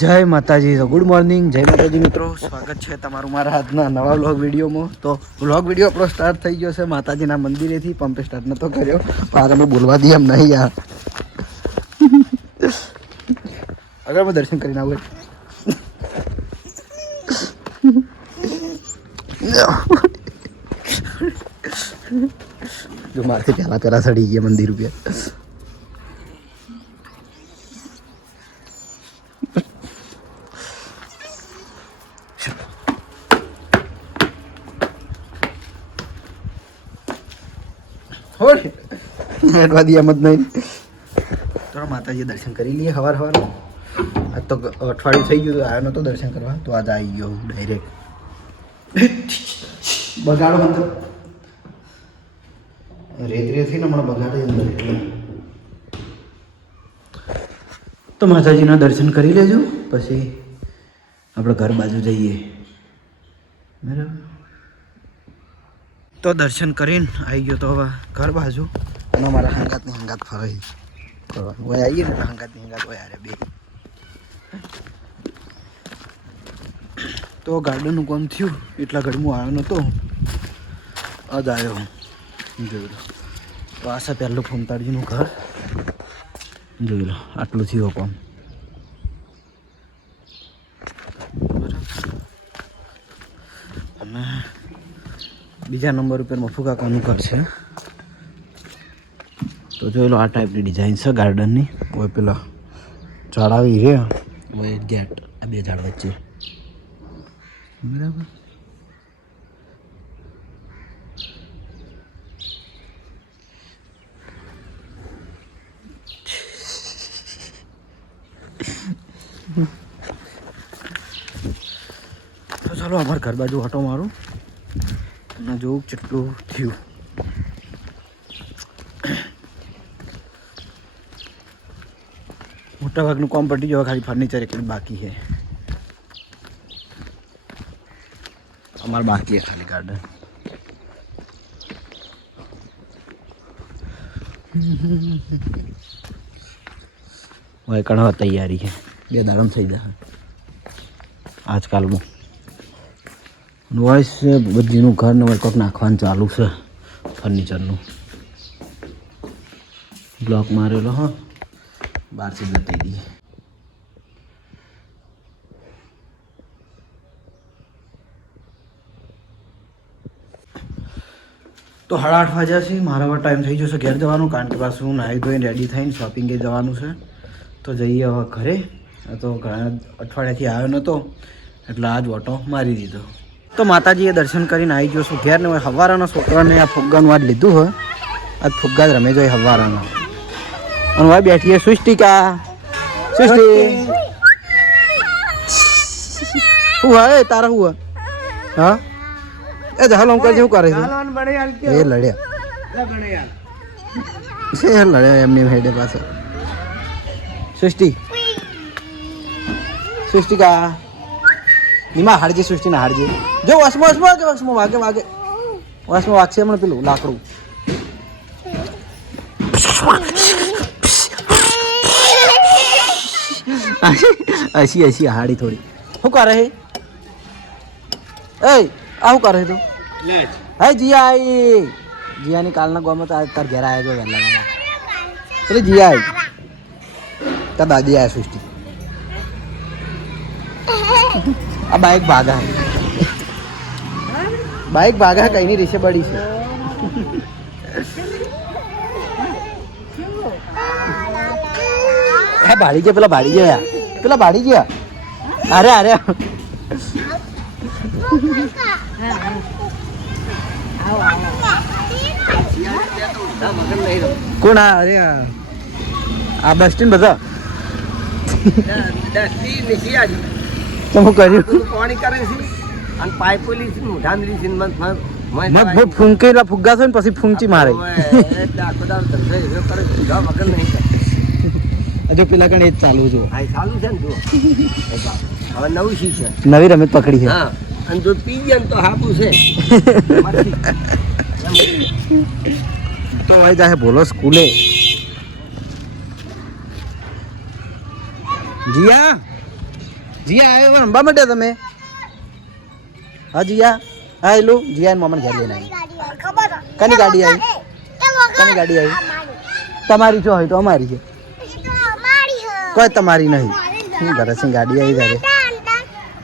જય માતાજી. તો ગુડ મોર્નિંગ, જય માતાજી મિત્રો. સ્વાગત છે તમારું મારા આજના નવા વ્લોગ વિડીયોમાં. તો વ્લોગ વિડીયો આપણો સ્ટાર્ટ થઈ ગયો છે માતાજીના મંદિરેથી. પંપે સ્ટાર્ટ નતો કર્યો, પણ અમે બોલવા દઈએ એમ નહીં યાર. આગળ મેં દર્શન કરીને આવું. જો મારથી પહેલા સડી ગયા મંદિર રૂપિયા. હેડવા દે એમ જ નહીં. તો માતાજી દર્શન કરી લઈએ સવાર સવારમાં. આજ તો અઠવાડિયું થઈ ગયું, આવ્યો નતો દર્શન કરવા, તો આજે આવી ગયો ડાયરેક્ટ. બગાડો અંદર રેત રેત થઈને હમણાં બગાડે અંદર એટલે. તો માતાજીના દર્શન કરી લેજો, પછી આપણે ઘર બાજુ જઈએ. બરાબર. તો દર્શન કરીને આવી ગયો તો હવે ઘર બાજુ. અને મારા હંગાતની હંગાત ફરાઈ કરવાનું હોય, આવીએ ને હંગાતની હંગાત હોય યાર બે. તો ગાર્ડનનું કામ થયું એટલા ઘડમાં આવ્યો નહોતો, આજ આવ્યો જોઈ લો. તો આ છે પહેલું ફૂમતાળજીનું ઘર, જોઈ લો. આટલું થયું કામ. અને બીજા નંબર ઉપર મફુ કાકાનું ઘર છે. તો જોઈ લો, આ ટાઈપની ડિઝાઇન છે ગાર્ડનની. કોઈ પેલા ઝાડ આવી રહ્યા હોય, ગેટ આ બે ઝાડ વચ્ચે. બરાબર. તો ચાલો અમારા ઘર બાજુ ઓટો મારું અને જોઉં કેટલું થયું. મોટા ભાગનું કામ પટી ગયું, ખાલી ફર્નિચર એકલું બાકી છે. અમારે બાકી છે ખાલી ગાર્ડન. હવે કણવા તૈયારી છે, બે દાડમ થઈ જશે આજકાલમાં. વોઇસ બધીનું ઘર ને કોઈક નાખવાનું ચાલુ છે ફર્નિચરનું. બ્લોક મારેલો હા, બહારથી જતી દઈએ. તો 8:30 વાગ્યા છે. મારા હવે ટાઈમ થઈ જશે ઘેર જવાનું, કારણ કે પાછું નાહી ધોઈને રેડી થઈને શોપિંગે જવાનું છે. તો જઈએ હવે ઘરે. તો ઘણા અઠવાડિયાથી આવ્યો નહોતો એટલે આજ ઓટો મારી દીધો. તો માતાજીએ દર્શન કરીને આવી ગયો છું ઘેર. ને હવારાના છોકરાને આ ફુગ્ગાનું આજ લીધું હોય, આજ ફુગ્ગા જ રમે જોઈએ હવારાના. અને ભાઈ બેઠી સૃષ્ટિકા. સૃષ્ટિ હું હા તારા હું હા એ હલો કરજે. શું કરે છે એ લડ્યા એમની હેડે પાસે. સૃષ્ટિ સૃષ્ટિકા નિમા હાડજે. સૃષ્ટિ ના હાડજે. જો વસમાં વસમાં કે વસમાં વાગે વાગે વસમાં વાગશે હમણાં પેલું લાકડું. હસી હસી હાડી થોડી. શું કરે હે એ આ શું કરે તું? હે જીયા આવી. જીયાની કાલના ગામમાં તો તાર ઘેર આવ્યા છો વહેલા વહેલા. એટલે જીયા આવી તાર દાદી આવ્યા. સૃષ્ટિ આ બાઈક ભાગા, બાઈક ભાગા કઈ ની રીસે બળી છે. હા ભાડી ગયા, પેલા ભાડી ગયા, પેલા ભાડી ગયા. અરે અરે કોણ? અરે આ બસ સ્ટેન્ડ બધા શું કર્યું? પાણી કરે છે અને પાઇપ ફૂંકેલા ફુગ્ગા છે ને પછી ફૂંચી મારે. હજુ પેલા કણ એ જ ચાલુ છે. ચાલુ છે ને જો હવે નવી શી છે, નવી રમત પકડી છે. અને જો પી ગયા તો હાપું છે. તો ભાઈ જાય બોલો સ્કૂલે. જીયા જીયા આવ્યો રમવા માટે તમે? હા જીયા હા એલું જીયા મામા ઘેર લઈને આવી. કની ગાડી આવી? કની ગાડી આવી? તમારી જો હોય તો અમારી છે. કોઈ તમારી નહીં. શું કરે છે ગાડી આવી ઘરે?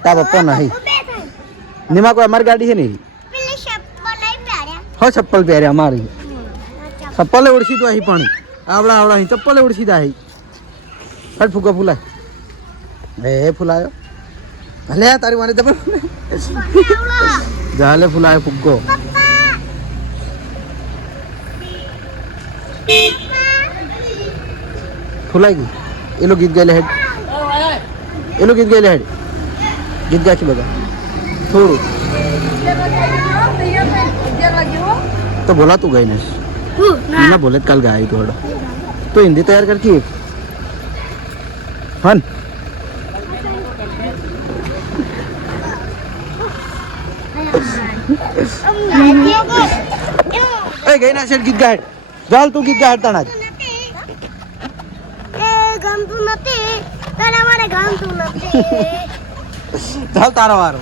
તા પપ્પા નહીં. નિમા કોઈ અમારી ગાડી છે નહીં. હા ચપ્પલ પહેરે અમારી. ચપ્પલે ઓળખી તો અહીં પણ આવડા અહીં ચપ્પલે ઓળખી દા અહીં. હટ ફૂગો ફૂલાય. એ ફૂલાયો. ભલે તારી માને જબર જાલે ફૂલાયો ફુગ્ગો. ફૂલાઈ ગઈ. એલો ગીત ગાય હેડ. એલો ગીત ગાય હેડ. ગીત ગાય છે બધા થોડું તો બોલા તું ગઈ ને ના બોલે કાલ ગાય થોડો તો હિન્દી તૈયાર કરતી ફન એ ગઈ ના શેઠ ગીત ગાય ચાલ તું ગીત ગાય તાણા જ ગમતું નથી તારા મારે ગમતું નથી ચાલ તારો વારો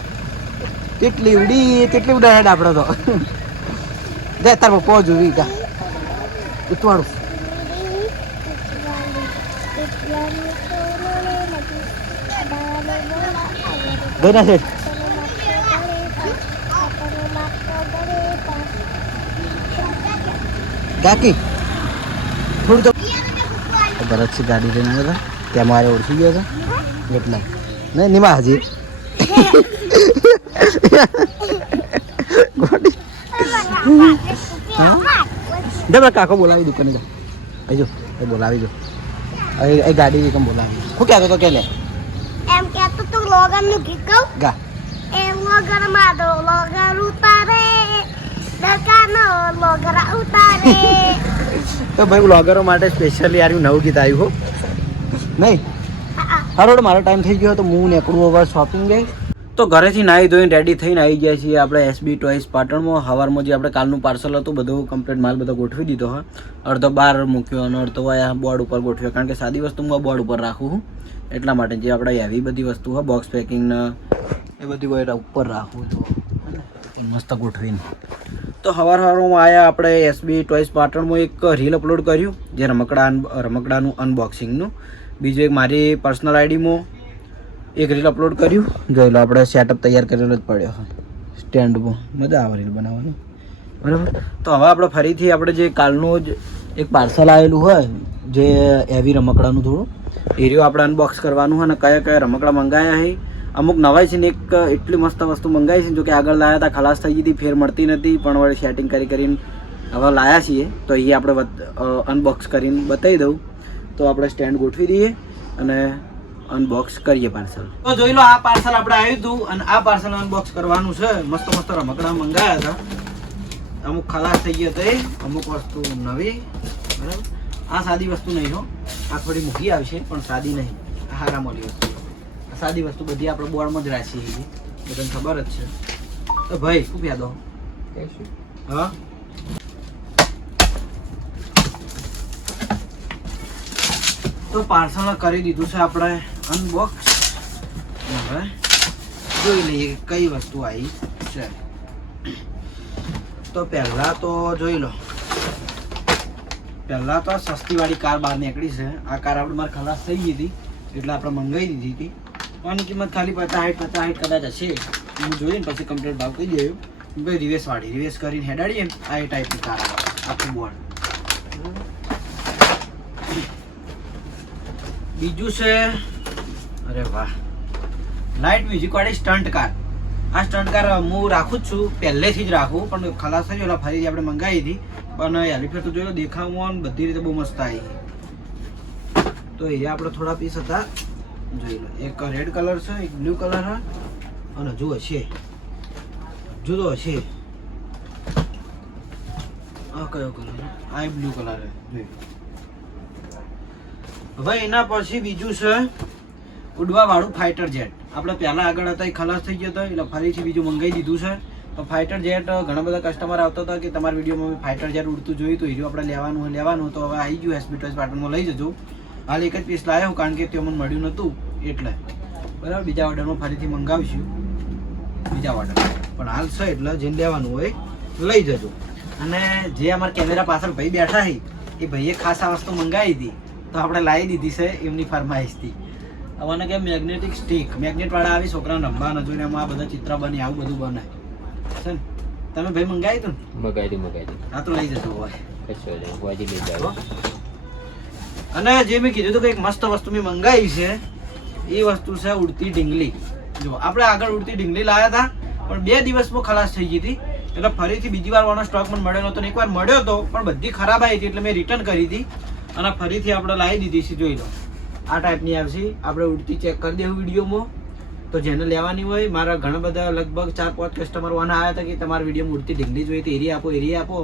કેટલી ઉડા હેડ આપડે તો દે તાર પપ્પા જોવી કા ઉતવાડું ગઈ ના શેઠ કાકી થોડું તો ભરત ગાડી લઈને હતા ત્યાં મારે ઓળખી ગયો હતા એટલા નહીં નિમા હજી કાકો બોલાવી દુકાને જા આજો એ બોલાવી જો એ ગાડી કેમ બોલાવી શું કહેતો તો કે લે એમ કહેતો તું લોગન નું ગીત ગાવ ગા એમ વગર માધો લોગર ઉતારે દરકાનો લોગર ઉતારે તો ભાઈ બ્લોગરો માટે સ્પેશિયલી યાર નવું ગીત આવ્યું હો નહીં હારોડ મારો ટાઈમ થઈ ગયો તો હું નીકળું હવે શોપિંગ ગઈ તો ઘરેથી નાહી ધોઈને રેડી થઈને આવી ગયા છીએ આપણે એસબી ટોયસ પાટણમાં સવારમાં જે આપણે કાલનું પાર્સલ હતું બધું કમ્પ્લીટ માલ બધો ગોઠવી દીધો હા અડધો બહાર મૂક્યો અને અડધો આ બોર્ડ ઉપર ગોઠવ્યો કારણ કે સાદી વસ્તુ હું બોર્ડ ઉપર રાખું છું એટલા માટે જે આપણે હેવી બધી વસ્તુ હોય બોક્સ પેકિંગને એ બધી હોય ઉપર રાખું તો મસ્ત ગોઠવીને તો સવારમાં આવ્યા આપણે એસબી ટોયસ પાટણમાં એક રીલ અપલોડ કર્યું જે રમકડાનું અનબોક્સિંગનું બીજું એક મારી પર્સનલ આઈડીમાં એક રીલ અપલોડ કર્યું જોઈ લો આપણે સેટઅપ તૈયાર કરેલો જ પડ્યો હોય સ્ટેન્ડમાં મજા આવે રીલ બનાવવાનું બરાબર તો હવે આપણે ફરીથી આપણે જે કાલનું જ એક પાર્સલ આવેલું હોય જે હેવી રમકડાનું થોડું એ રહ્યું આપણે અનબોક્સ કરવાનું હોય અને કયા કયા રમકડા મંગાવ્યા છે અમુક નવાઈ છે ને એક એટલી મસ્ત વસ્તુ મંગાવી છે જો કે આગળ લાવ્યા હતા ખલાસ થઈ ગઈ હતી ફેર મળતી નથી પણ વળી સેટિંગ કરીને હવે લાવ્યા છીએ તો એ આપણે અનબોક્સ કરીને બતાવી દઉં તો આપણે સ્ટેન્ડ ગોઠવી દઈએ અને અનબોક્સ કરીએ પાર્સલ તો જોઈ લો આ પાર્સલ આપણે આવ્યું હતું અને આ પાર્સલ અનબોક્સ કરવાનું છે મસ્ત મસ્ત રમકડા મંગાવ્યા હતા અમુક ખલાસ થઈ ગયા હતા અમુક વસ્તુ નવી બરાબર આ સાદી વસ્તુ નહીં હો આ થોડી મૂકી આવશે પણ સાદી નહીં આ હારામોલી વસ્તુ સાદી વસ્તુ બધી આપણે બોર્ડમાં જ રાખીએ છીએ બધાને ખબર જ છે તો ભાઈ શું યાદો હા તો પાર્સલ કરી દીધું છે આપણે અનબોક્સ હવે જોઈ લઈએ કઈ વસ્તુ આવી છે તો પહેલા તો જોઈ લો પહેલા તો સસ્તી વાળી કાર બહાર નીકળી છે આ કાર આપણે મારે ખલાસ થઈ ગઈ હતી એટલે આપણે મંગાવી દીધી હતી આની કિંમત ખાલી 50-60 કદાચ હશે હું જોઈને પછી કમ્પ્લીટ ભાવ કહી દઉં ભાઈ રિવેસ કરીને હેડાડીએ આ એ ટાઈપની કાર આખું બોર્ડ બીજું છે અરે વાહ લાઇટ મ્યુઝિક વાળી સ્ટન્ટ કાર આ સ્ટન્ટ કાર હું રાખું જ છું પહેલેથી જ રાખું પણ ખલાસ થઈ ગયો ફરીથી આપણે મંગાવી હતી પણ યાર ફેર તો જોયો દેખાવમાં બધી રીતે બહુ મસ્ત આવી તો એ આપણે થોડા પીસ હતા જોઈ લો એક રેડ કલર છે એક બ્લુ કલર છે અને જુઓ છે જુદો છે આ કયો કલર આ બ્લુ કલર છે જોઈ હવે એના પછી બીજું છે ઉડવા વાળું ફાઇટર જેટ આપણે પહેલા આગળ હતા એ ખલાસ થઈ ગયો હતો એટલે ફરીથી બીજું મંગાવી દીધું છે તો ફાઇટર જેટ ઘણા બધા કસ્ટમર આવતા હતા કે તમારા વિડીયોમાં ફાઇટર જેટ ઉડતું જોયું તો હીરો આપણે લેવાનું તો હવે આવી ગયું એસબી ટોયસ પાટણમાં લઈ જજો હાલ એક જ પીસ લાવ્યો કારણ કે તે મને મળ્યું નહોતું એટલે બરાબર. બીજા ઓર્ડરમાં ફરીથી મંગાવીશું બીજા ઓર્ડર, પણ હાલ છે એટલે જેને લેવાનું હોય લઈ જજો. અને જે અમારા કેમેરા પાછળ ભાઈ બેઠા છે એ ભાઈએ ખાસ આ વસ્તુ મંગાવી હતી તો આપણે લાવી દીધી છે એમની ફરમાઈશથી. હવે કે મેગ્નેટિક સ્ટીક મેગ્નેટવાળા આવી છોકરાને રમવાના જોઈને એમાં આ બધા ચિત્ર બની આવું બધું બનાય છે ને. તમે ભાઈ મંગાવી હતું ને? મગાવી દઉં. હા તો લઈ જજો હોય. લઈ જાઓ. અને જે મેં કીધું હતું કે એક મસ્ત વસ્તુ મેં મંગાવી છે એ વસ્તુ છે ઉડતી ઢીંગલી. જો આપણે આગળ ઉડતી ઢીંગલી લાવ્યા હતા પણ 2 દિવસમાં ખલાસ થઈ ગઈ હતી, એટલે ફરીથી બીજી વાર આનો સ્ટોક મને મળ્યો નહોતો. એકવાર મળ્યો હતો પણ બધી ખરાબ આવી હતી એટલે મેં રિટર્ન કરી હતી અને ફરીથી આપણે લાવી દીધી છે. જોઈ લો આ ટાઈપની આવશે. આપણે ઉડતી ચેક કરી દેવું વિડીયોમાં. તો જેને લેવાની હોય, મારા ઘણા બધા લગભગ 4-5 કસ્ટમર વાના આવ્યા હતા કે તમારા વિડીયોમાં ઉડતી ઢીંગલી જોઈએ તો એરિયા આપો.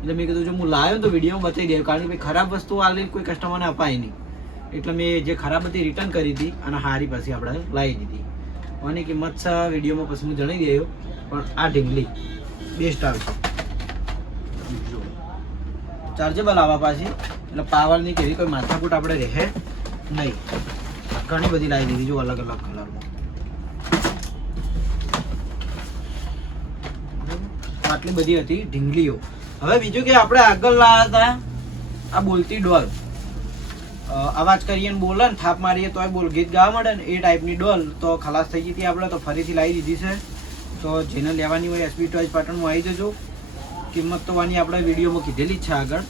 એટલે મેં કીધું જો હું લાવ્યો તો વિડીયોમાં બતાવી દઉં, કારણ કે ભાઈ ખરાબ વસ્તુ આલી કોઈ કસ્ટમરને અપાય નહીં. એટલે મેં જે ખરાબ હતી રિટર્ન કરી હતી અને હારી પછી આપણે લાવી દીધી. આની કિંમત છે વિડીયોમાં પછી હું જણાવી દઉં, પણ આ ઢીંગલી બેસ્ટ આવશે. ચાર્જેબલ આવવા પાછી, એટલે પાવરની કેવી કોઈ માથાકૂટ આપણે રહે નહીં. ઘણી બધી લાવી દીધી જો અલગ અલગ કલરમાં. આટલી બધી હતી ઢીંગલીઓ. હવે બીજું કે આપણે આગળ લાવ્યા હતા આ બોલતી ડોલ. અવાજ કરીએ ને બોલે ને થાપ મારીએ તો બોલ ગીત ગાવા મળે ને એ ટાઈપની ડોલ તો ખલાસ થઈ ગઈ હતી આપણે, તો ફરીથી લાવી દીધી છે. તો જેને લેવાની હોય એસબી ટોયઝ પાટણમાં આવી જજો. કિંમત તો વાની આપણે વિડીયોમાં કીધેલી જ છે આગળ,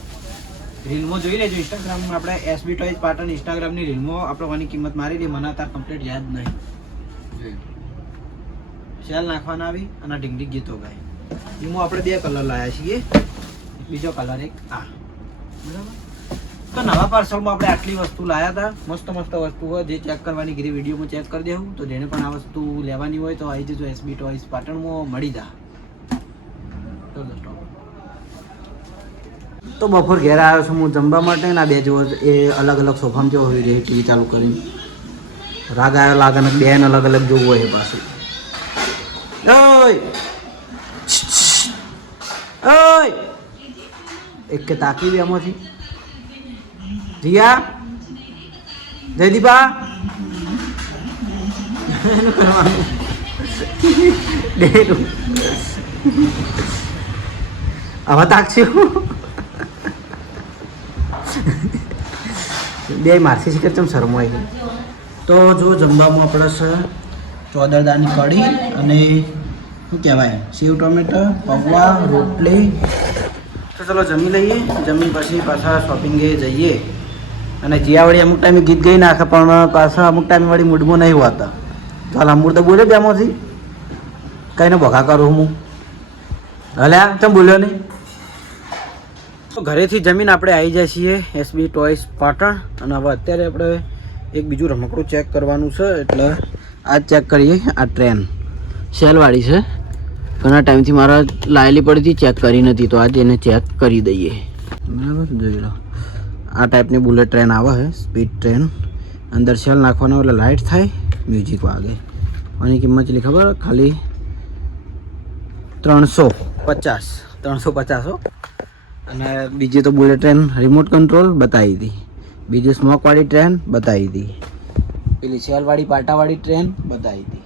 રીલમાં જોઈ લેજો. ઇન્સ્ટાગ્રામમાં આપણે એસબી ટોયઝ પાટણ ઇન્સ્ટાગ્રામની રીલમાં આપણે વાની કિંમત મારી દઈએ. મને તાર કમ્પ્લીટ યાદ નહીં. સેલ નાખવાના આવી અને ઢીંગલી ગીતો ગાય. એમાં આપણે 2 કલર લાવ્યા છીએ, બીજો કલર એક આ. બરાબર. તો નવા પાર્સલમાં આપણે આટલી વસ્તુ લાવ્યા હતા. મસ્ત મસ્ત વસ્તુ હોય જે ચેક કરવાની કીધી વિડીયોમાં ચેક કરી દેવું. તો જેને પણ આ વસ્તુ લેવાની હોય તો આવી જજો એસબી ટોયઝ પાટણમાં મળી જા. તો બપોર ઘેર આવ્યો છું હું જમવા માટે. ને આ 2 જેવો એ અલગ અલગ સોફામાં જેવો હોય રહે ટીવી ચાલુ કરીને. રાગ આવ્યો લાગે ને 2 અલગ અલગ જોવું હોય પાછું. ઓય એક કે તાકી બી આમાંથી રિયા જયદીપા એનું કરવાનું આવા તાકશે બે મારથી શીખર ચમ શરમ આવી ગઈ. તો જો જમવામાં આપણે છે ચોદરદાની કઢી અને શું કહેવાય સેવ ટોમેટો પૌવા રોટલી. તો ચલો જમી લઈએ. જમીન પછી પાછા શોપિંગે જઈએ. અને જ્યાં વળી અમુક ટાઈમે ગીત ગઈ નાખે પણ પાછા અમુક ટાઈમે વળી મૂડમાં નહીં હોતા. ચાલ અમૂર તો બોલ્યો ત્યાંમાંથી કઈને ભોગા કરું હું હલ્યા ચમ બોલ્યો નહીં. તો ઘરેથી જમીન આપણે આવી જાય છીએ એસબી ટોયઝ પાટણ. અને હવે અત્યારે આપણે એક બીજું રમકડું ચેક કરવાનું છે, એટલે આ ચેક કરીએ. આ ટ્રેન સેલવાળી છે, ઘણા ટાઈમથી મારા લાયેલી પડી હતી, ચેક કરી નથી, તો આજે એને ચેક કરી દઈએ. બરાબર જોઈ લો આ ટાઈપની બુલેટ ટ્રેન આવે છે, સ્પીડ ટ્રેન. અંદર સેલ નાખવાનો એટલે લાઇટ થાય, મ્યુઝિક વાગે. આની કિંમત કેટલી ખબર? ખાલી 350 હો. અને બીજી તો બુલેટ ટ્રેન રિમોટ કંટ્રોલ બતાવી હતી, બીજી સ્મોકવાળી ટ્રેન બતાવી હતી, પેલી સેલવાળી પાટાવાળી ટ્રેન બતાવી હતી.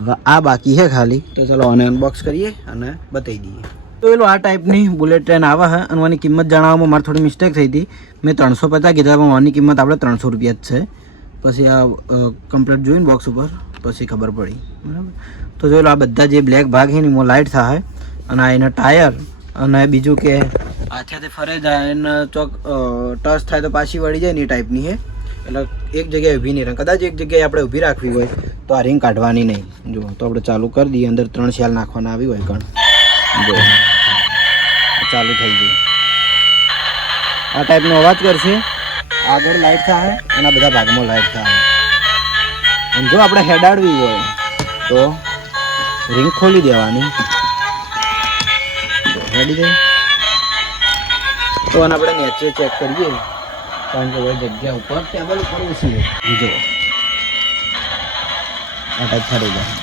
હવે આ બાકી છે ખાલી. તો ચલો આને અનબોક્સ કરીએ અને બતાવી દઈએ. તો એલો આ ટાઈપની બુલેટ ટ્રેન આવે છે. અને આની કિંમત જણાવવામાં મારે થોડી મિસ્ટેક થઈ હતી. મેં 350 કીધા પણ આની કિંમત આપણે 300 રૂપિયા જ છે. પછી આ કમ્પ્લીટ જોઈને બોક્સ ઉપર પછી ખબર પડી. બરાબર. તો જોઈ લો આ બધા જે બ્લેક ભાગ છે ને એમાં લાઇટ થાય. અને આ એના ટાયર. અને બીજું કે હાથેથી ફરે જાય એને ચોક ટચ થાય તો પાછી વળી જાય ને એ ટાઈપની છે. એટલે એક જગ્યાએ ઊભી નહીં રહે. કદાચ એક જગ્યાએ આપણે ઊભી રાખવી હોય તો આ રિંગ કાઢવાની નહીં. જો તો આપણે ચાલુ કરી દઈએ. અંદર 3 સેલ નાખવાના આવી હોય કણ. જો ચાલુ થઈ ગઈ. આ ટાઈપનો અવાજ કરશે. આગળ લાઇટ થાય અને બધા ભાગમાં લાઇટ થાય. અને જો આપણે હેડાડવી હોય તો રિંગ ખોલી દેવાની. હેડી જાય તો આને આપણે નીચે ચેક કરીએ, કારણ કે જગ્યા ઉપર ટેબલ ઉપર ઓછી જો આ ટાઈપ ફરી જાય.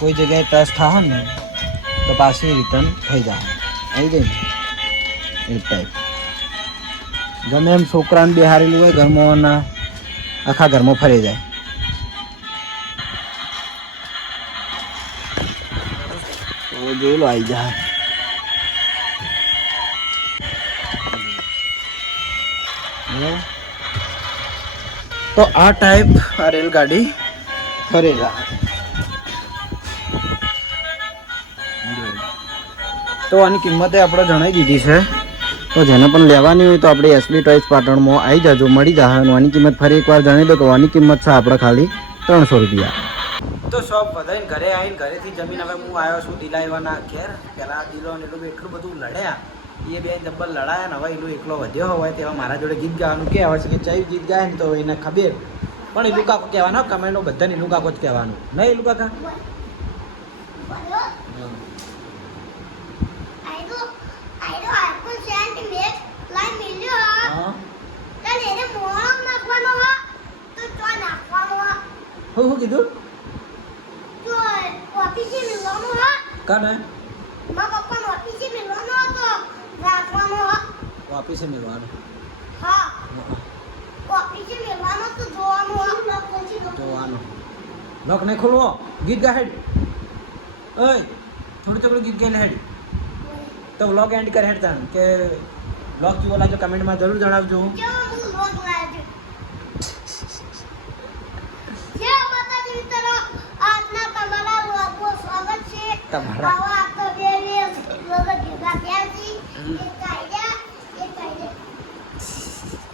કોઈ જગ્યાએ ટચ થાય ને તો પાછી રિટર્ન થઈ જાય. આવી જાય ને એ ટાઈપ. ગમે એમ છોકરાને બેહારેલું હોય ઘરમાં અને આખા ઘરમાં ફરી જાય. તો જોઈ લો આવી જાય. તો આ ટાઈપ આ રેલગાડી ફરે જાય. તો આની કિંમતે આપણે જણાવી દીધી છે. તો જેને પણ લેવાની હોય તો આપણે એસબી ટોયસ પાટણમાં આવી જજો, મળી જાય. અને આની કિંમત ફરી એકવાર જણાવી દો કે આની કિંમત છે આપણે ખાલી 300 રૂપિયા. તો શોપ બધાને ઘરે આવીને ઘરેથી જમીન હવે હું આવ્યો છું દિલાઈવાના ઘેર. પહેલાં દિલો ને એટલું બધું લડ્યા, એ બે જબ્બર લડાયા ને હવે એનું એકલો વધ્યો હોય તેવા મારા જોડે ગીત ગાવાનું કે આવે છે કે ચયું ગીત ગાય ને તો એને ખબર. પણ એલું કાકો કહેવાનું, કમેન્ટો બધાને એલું કાકો જ કહેવાનું નહીં એલું કાકા. શું કીધું કાને ઓફિસે મેળવાનું જોવાનું. લોક નહીં ખોલવો, ગીત ગા હેડ. ઓય થોડું થોડું ગીત ગાઈને હેડ. તો વ્લોગ એન્ડ કર હેડ તાન કે વ્લોગ કેવો લાગ્યો કમેન્ટમાં જરૂર જણાવજો.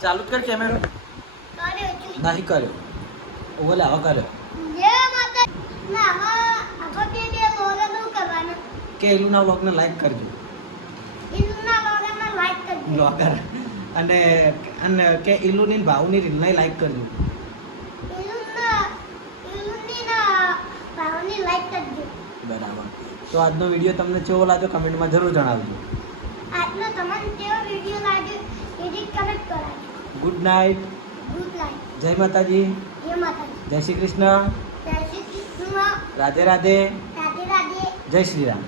ચાલુ કર કેમેરો. નહીં કર્યો, ઓલે આવા કર્યો કે એલુના વ્લોગને લાઈક કરજો. બ્લોગર અને અને કે ઇલુની ભાવની રીલને લાઈક કરજો. બરાબર. તો આજનો વિડીયો તમને કેવો લાગ્યો કમેન્ટમાં જરૂર જણાવજો. Good night. જય માતાજી. જય શ્રી કૃષ્ણ. રાધે રાધે. જય શ્રી રામ.